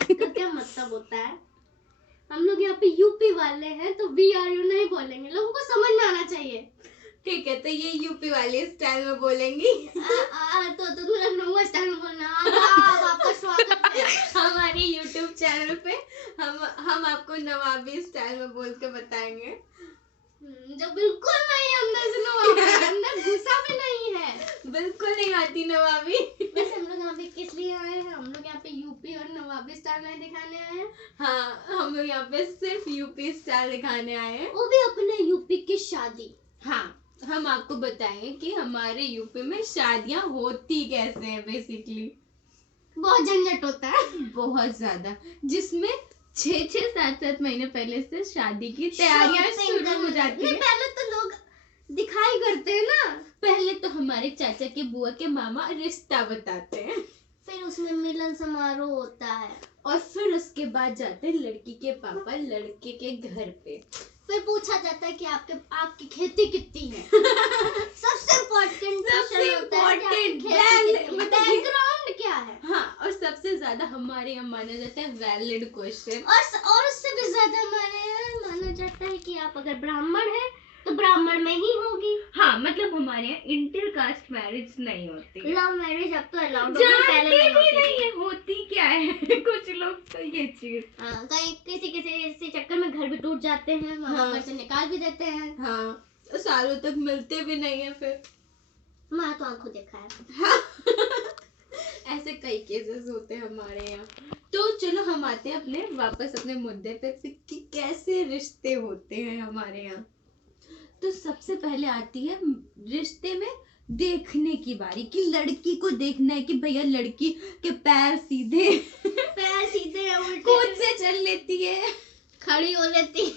का क्या मतलब होता है? हम लोग यहाँ पे यूपी वाले हैं तो वी आर यू नहीं बोलेंगे, लोगों को समझ में आना चाहिए। ठीक है, तो ये यूपी वाले स्टाइल में बोलेंगी। तो तुम लखनऊ स्टाइल में बोलना। आदाब, आपका स्वागत है हमारे YouTube चैनल पे। हम आपको नवाबी स्टाइल में बोल के बताएंगे, जो बिल्कुल नहीं अंदर से नवाबी, अंदर घुसा भी नहीं है, बिल्कुल नहीं आती नवाबी। वैसे हम लोग यहाँ पे किस लिए आए हैं? हम लोग यहाँ पे यूपी और नवाबी स्टाइल नहीं दिखाने आए हैं। हाँ, हम लोग यहाँ पे सिर्फ यूपी स्टाइल दिखाने आए हैं, वो भी अपने यूपी की शादी। हाँ, हम आपको बताएंगे कि हमारे यूपी में शादियाँ होती कैसे हैं। बेसिकली बहुत झंझट होता है, बहुत ज्यादा, जिसमें 6-7 महीने पहले से शादी की तैयारियां शुरू हो जाती है। पहले तो लोग दिखाई करते हैं ना, पहले तो हमारे चाचा के बुआ के मामा रिश्ता बताते हैं, फिर उसमें मिलन समारोह होता है, और फिर उसके बाद जाते हैं लड़की के पापा लड़के के घर पे। फिर पूछा जाता है कि आपकी खेती कितनी है। सबसे इम्पोर्टेंट बैकग्राउंड क्या है। हाँ, और सबसे ज्यादा हमारे यहाँ माना जाता है वैलिड क्वेश्चन, और उससे भी ज्यादा हमारे यहाँ माना जाता है कि आप अगर ब्राह्मण हैं तो ब्राह्मण में ही होगी। हाँ, मतलब हमारे यहाँ इंटर कास्ट मैरिज नहीं होती, लव मैरिज अब तो अलाउड हो जानते पहले भी नहीं है होती क्या है। कुछ लोग तो ये चीज, हाँ, कहीं किसी चक्कर में घर भी टूट जाते हैं, वहाँ हाँ, घर से निकाल भी देते हैं। हाँ, सालों तक मिलते भी नहीं है फिर। मैं तो आंखों देखा है। हाँ। ऐसे कई केसेस होते हैं हमारे यहाँ। तो चलो हम आते हैं वापस अपने मुद्दे पे कि कैसे रिश्ते होते हैं हमारे यहाँ। तो सबसे पहले आती है रिश्ते में देखने की बारी, कि लड़की को देखना है कि भैया लड़की के पैर सीधे है, उल्टे खुद से चल लेती है, खड़ी हो लेती है,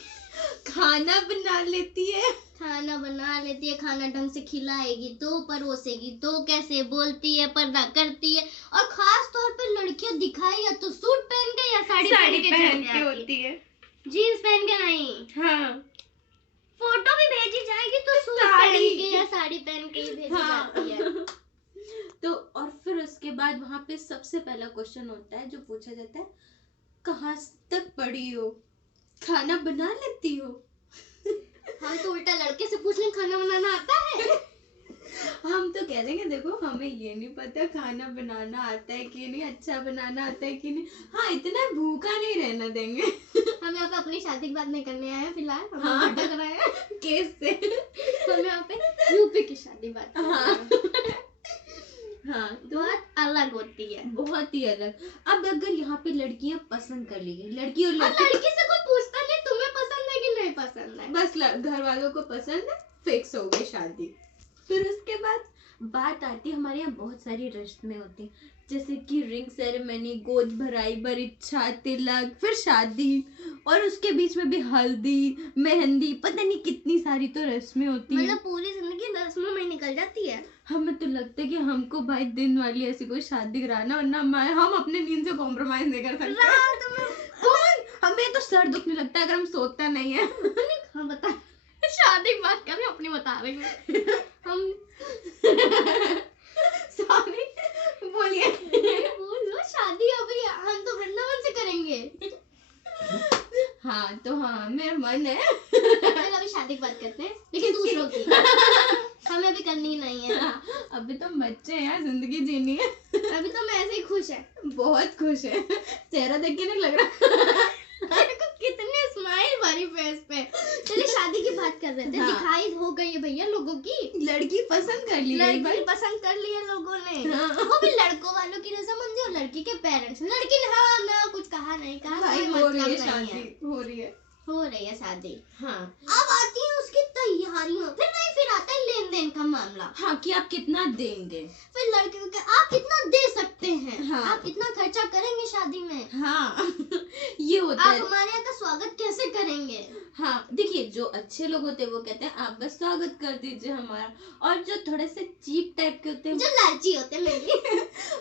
खाना बना लेती है, खाना ढंग से खिलाएगी तो, परोसेगी तो, कैसे बोलती है, पर्दा करती है, और खास तौर पे लड़कियां दिखाई या तो सूट पहन के या साड़ी पहन के होती है, जीन्स पहन के नहीं। हाँ, फोटो भी भेजी जाएगी तो सूट पहन के या साड़ी पहन के ही भेजी जाती है। तो और फिर उसके बाद वहाँ पे सबसे पहला क्वेश्चन होता है जो पूछा जाता है, कहाँ तक पढ़ी हो, खाना बना लेती हो। हम तो उल्टा लड़के से पूछ लें खाना बनाना आता है। हम तो कह देंगे देखो हमें ये नहीं पता खाना बनाना आता है कि नहीं, अच्छा बनाना आता है कि नहीं, हाँ इतना भूखा नहीं रहना देंगे। हम यहाँ पे अपनी शादी की बात नहीं करने आए हैं फिलहाल, हम हाँ, भटक रहे हैं केस से। हम यहाँ पे यूपी की शादी बात कर रहे हैं। हाँ, तो बहुत अलग होती है, बहुत ही अलग। अब अगर यहाँ पे लड़कियां पसंद कर ली गई, लड़की और लड़की से कोई पूछता नहीं तुम्हें पसंद है कि नहीं पसंद है, बस घर वालों को पसंद है, फिक्स हो गई शादी। फिर उसके बाद बात आती है, हमारे यहाँ बहुत सारी रस्में होती हैं, जैसे कि रिंग सेरेमनी, गोद भराई, बरिच्छा, तिलक, फिर शादी, और उसके बीच में भी हल्दी, मेहंदी, पता नहीं कितनी सारी तो रस्में होती हैं। मतलब पूरी जिंदगी रस्मों में निकल जाती है। हमें तो लगता है कि हमको भाई दिन वाली ऐसी कोई शादी कराना, और ना हम अपने नींद से कॉम्प्रोमाइज नहीं कर सकते। कौन, हमें तो सर दुखने लगता है अगर हम सोते नहीं है। हम बता शादी की बात कर रहे अपनी बता रहे हैं हम। सॉरी, बोलिए। बोलो शादी अभी हम तो वृंदावन से करेंगे। हाँ, तो हाँ मेरा मन है। चल अभी शादी की बात करते हैं, लेकिन दूसरों की, हमें अभी करनी नहीं है। हाँ, अभी तो बच्चे हैं यार, जिंदगी जीनी है। अभी तो मैं ऐसे ही खुश है, बहुत खुश है, चेहरा देख के नहीं लग रहा। कितने स्माइल भरी फेस पे। चलिए शादी की बात कर रहे थे। हाँ, दिखाई हो गई है भैया लोगों की, लड़की पसंद कर ली, लड़की पसंद कर ली है लोगों ने। हाँ, वो भी लड़कों वालों की रजामंदी और लड़की के पेरेंट्स। लड़की ने हाँ ना कुछ कहा नहीं कहा, भाई कोई हो मतलब रही है नहीं शादी, है, हो रही है शादी। हाँ। अब आती है उसकी तैयारियां, फिर आता है लेन देन का मामला। हाँ, कि आप कितना देंगे, फिर लड़के को आप कितना दे सकते हैं, हाँ, आप कितना खर्चा करेंगे शादी में, हाँ। ये होता आप है। हमारे यहाँ का स्वागत कैसे करेंगे। हाँ, देखिए जो अच्छे लोग होते हैं वो कहते हैं आप बस स्वागत कर दीजिए हमारा, और जो थोड़े से चीप टाइप के होते हैं, जो लालची होते हैं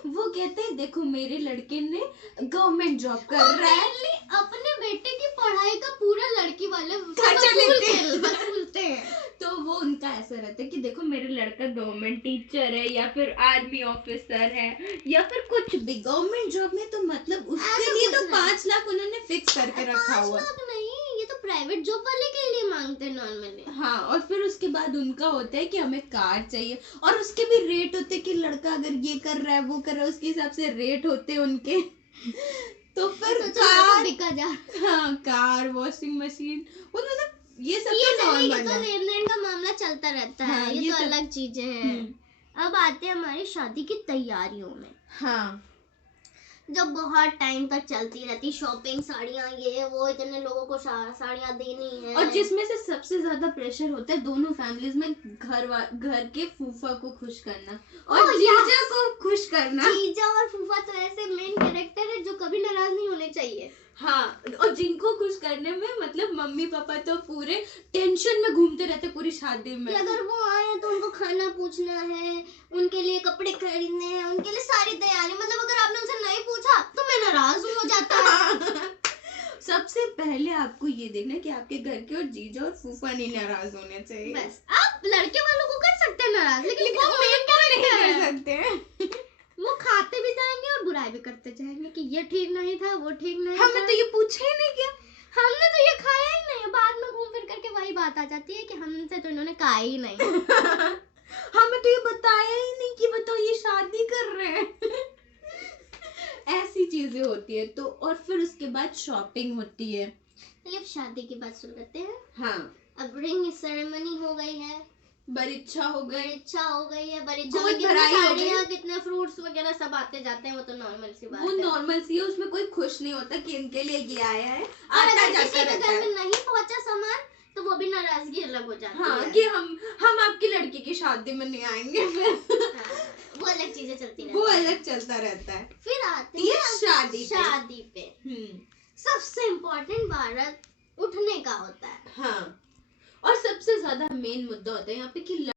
वो कहते हैं देखो मेरे लड़के ने गवर्नमेंट जॉब कर रहा है, अपने बेटे की पढ़ाई का पूरा लड़की वाले खर्चा वसूलते हैं। तो वो उनका ऐसा रहता है कि देखो मेरा लड़का गवर्नमेंट टीचर है या फिर आर्मी ऑफिसर है या फिर कुछ भी गवर्नमेंट जॉब में, तो मतलब उसके लिए तो फिक्स करके रखा 5 हुआ। लाख नहीं, ये तो प्राइवेट जॉब वाले के लिए मांगते हैं नॉर्मली। हाँ, और फिर उसके बाद उनका होता है कि हमें कार चाहिए, और उसके भी रेट होते हैं कि लड़का अगर ये कर रहा है वो कर रहा है, उसके हिसाब से रेट होते हैं उनके। तो फिर कार, बिका जा, हाँ कार, वॉशिंग मशीन, वो मतलब ये सब ये तो नहीं, ये नॉर्मल तो है। लेन देन का मामला चलता रहता है। हाँ, ये तो सब- अलग चीजें हैं। अब आते हैं हमारी शादी की तैयारियों में, हाँ, जब बहुत टाइम तक चलती रहती शॉपिंग, साड़ियाँ, ये वो, इतने लोगों को साड़ियाँ देनी है। और जिसमें से सबसे ज्यादा प्रेशर होता है दोनों फैमिलीज में, घर के फूफा को खुश करना और जीजा को खुश करना। जीजा और फूफा तो ऐसे मेन कैरेक्टर है जो कभी नाराज नहीं होने चाहिए। हाँ, और जिनको खुश करने में मतलब मम्मी पापा तो पूरे टेंशन में घूमते रहते पूरी शादी में। कि अगर वो आए तो उनको खाना पूछना है, उनके लिए कपड़े खरीदने हैं, उनके लिए सारी तैयारी, मतलब अगर आपने उनसे नहीं पूछा तो मैं नाराज हो जाता है। सबसे पहले आपको ये देखना है कि आपके घर के और जीजा और फूफा नहीं नाराज होने चाहिए। बस आप लड़के वालों को कर सकते हैं नाराज, लेकिन वो वो मेन नहीं कैरेक्टर कर है। सकते हैं। वो खाते भी जाएंगे और बुराई भी करते जाएंगे कि ये ठीक नहीं था, वो ठीक नहीं हमें था। तो ये पूछा ही नहीं क्या, हमने तो ये खाया ही नहीं। बाद में घूम फिर करके वही बात आ जाती है कि हमसे तो इन्होंने खाया ही नहीं। हमें तो ये बताया ही नहीं कि बताओ ये शादी कर रहे हैं। ऐसी चीजें होती है। तो और फिर उसके बाद शॉपिंग होती है। चलिए अब शादी की बात शुरू करते हैं। हाँ, अब रिंग सेरेमनी हो गई है, बरीक्षा हो गई, बरीक्षा हो गई है। बरीक्षा गोद में कितनी भराई हो साड़ियाँ, गई। कितने फ्रूट्स वगैरह सब आते जाते हैं, वो तो नॉर्मल सी बात वो है। नॉर्मल सी है, उसमें कोई खुश नहीं होता कि इनके लिए ये आया है, और आता अगर जाता किसी के रहता घर है। में नहीं पहुंचा सामान तो वो भी नाराजगी अलग हो जाती हाँ, है। कि हम आपकी लड़की की शादी में नहीं आएंगे फिर। हाँ, वो अलग चीजें चलती रहती वो हैं। अलग चलता रहता है। फिर आते ये हैं शादी पे। शादी पे। सबसे इम्पोर्टेंट बारात उठने का होता है। हाँ, और सबसे ज्यादा मेन मुद्दा होता है यहाँ पे कि